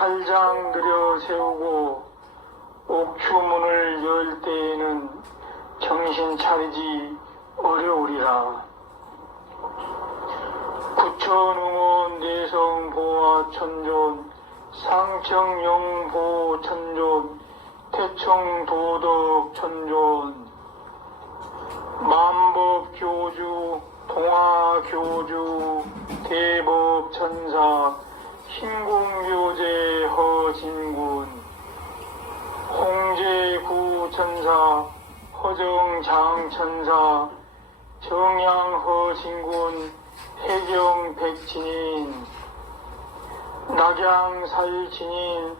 발장 들여 세우고 옥추문을 열 때에는 정신 차리지 어려우리라. 구천응원 내성보화 천존 상청영 보 천존 태청 도덕 천존 만법 교주 동화 교주 대법 천사 신궁교제 허진군 홍제구천사 허정장천사 정양허진군 해경백진인 낙양사일진인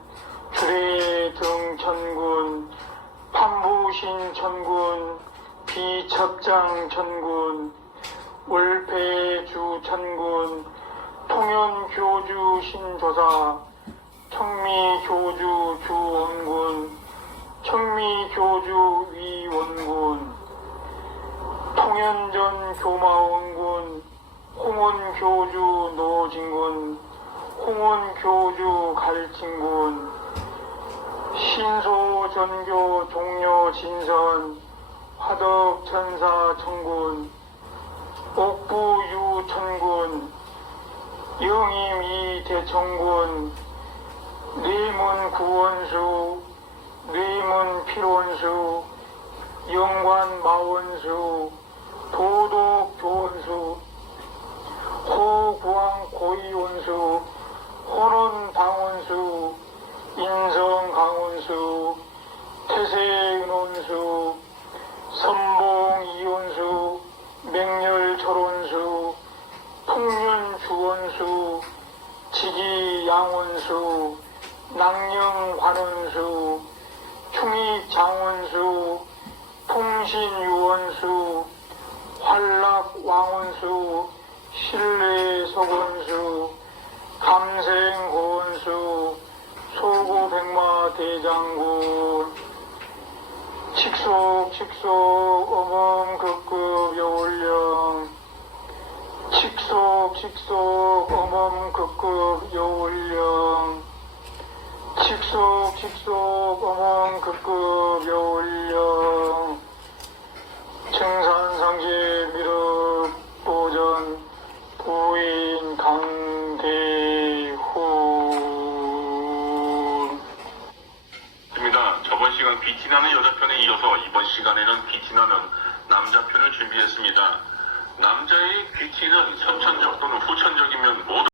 주례등천군 판부신천군 비첩장천군 울패주천군 통연 교주 신조사 청미 교주 주원군 청미 교주 위원군 통연전 교마원군 홍원 교주 노진군 홍원 교주 갈진군 신소 전교 종료 진선 화덕 천사 천군 옥부유천군 영임 이대천군 뇌문 구원수 뇌문 필원수 영관 마원수 도독 교원수 호구왕 고이원수 호론 당원수 인성 강원수 태세 주원수 지기 양원수 낭령 관원수 충익 장원수 통신 유원수 활락 왕원수 신뢰 석원수 감생 고원수 소고 백마 대장군. 칙속 칙속 어멈 극급 여울령 식속 어멈 극극 여울령 식속 식속 어멈 극극 여울령 청산상제 미륵 보전 부인 강대훈 입니다. 저번 시간 빛이 나는 여자편에 이어서 이번 시간에는 빛이 나는 남자편을 준비했습니다. 남자의 귀티는 선천적 또는 후천적이면 모두